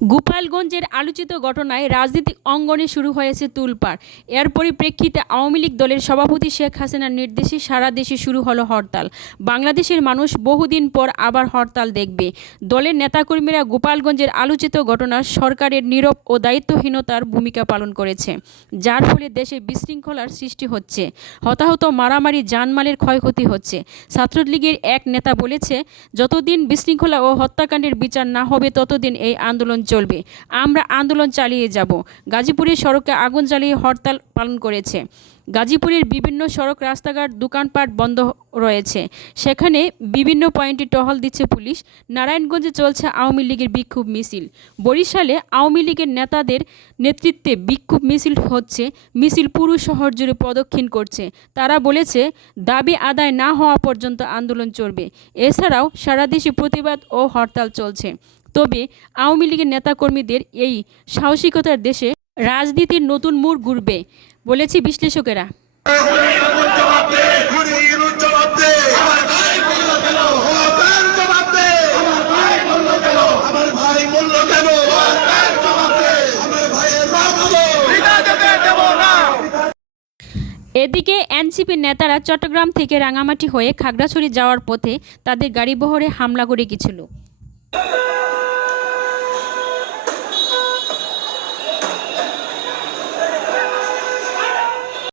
গোপালগঞ্জের আলোচিত ঘটনায় রাজনৈতিক অঙ্গনে শুরু হয়েছে তুলপাড়। এর পরিপ্রেক্ষিতে আওয়ামী লীগ দলের সভাপতি শেখ হাসিনার নির্দেশে সারা দেশে শুরু হলো হরতাল। বাংলাদেশের মানুষ বহুদিন পর আবার হরতাল দেখবে। দলের নেতাকর্মীরা গোপালগঞ্জের আলোচিত ঘটনার সরকারের নীরব ও দায়িত্বহীনতার ভূমিকা পালন করেছে, যার ফলে দেশে বিশৃঙ্খলার সৃষ্টি হচ্ছে। হতাহত মারামারি জানমালের ক্ষয়ক্ষতি হচ্ছে। ছাত্রলীগের এক নেতা বলেছে, যতদিন বিশৃঙ্খলা ও হত্যাকাণ্ডের বিচার না হবে, ততদিন এই আন্দোলন চলবে। আমরা আন্দোলন চালিয়ে যাব। গাজীপুরের সড়কে আগুন জ্বালিয়ে হরতাল পালন করেছে। গাজীপুরের বিভিন্ন সড়ক, রাস্তাঘাট, দোকানপাট বন্ধ রয়েছে। সেখানে বিভিন্ন পয়েন্টে টহল দিচ্ছে পুলিশ। নারায়ণগঞ্জে চলছে আওয়ামী লীগের বিক্ষোভ মিছিল। বরিশালে আওয়ামী লীগের নেতাদের নেতৃত্বে বিক্ষোভ মিছিল হচ্ছে। মিছিল পুরো শহর জুড়ে প্রদক্ষিণ করছে। তারা বলেছে, দাবি আদায় না হওয়া পর্যন্ত আন্দোলন চলবে। এছাড়াও সারা দেশে প্রতিবাদ ও হরতাল চলছে। তবে আওয়ামী লীগের নেতাকর্মীদের এই সাহসিকতার দেশে রাজনীতির নতুন মোড় ঘুরবে, বলেছে বিশ্লেষকেরা। এদিকে এনসিপির নেতারা চট্টগ্রাম থেকে রাঙামাটি হয়ে খাগড়াছড়ি যাওয়ার পথে তাদের গাড়িবহরে হামলা করে গেছিল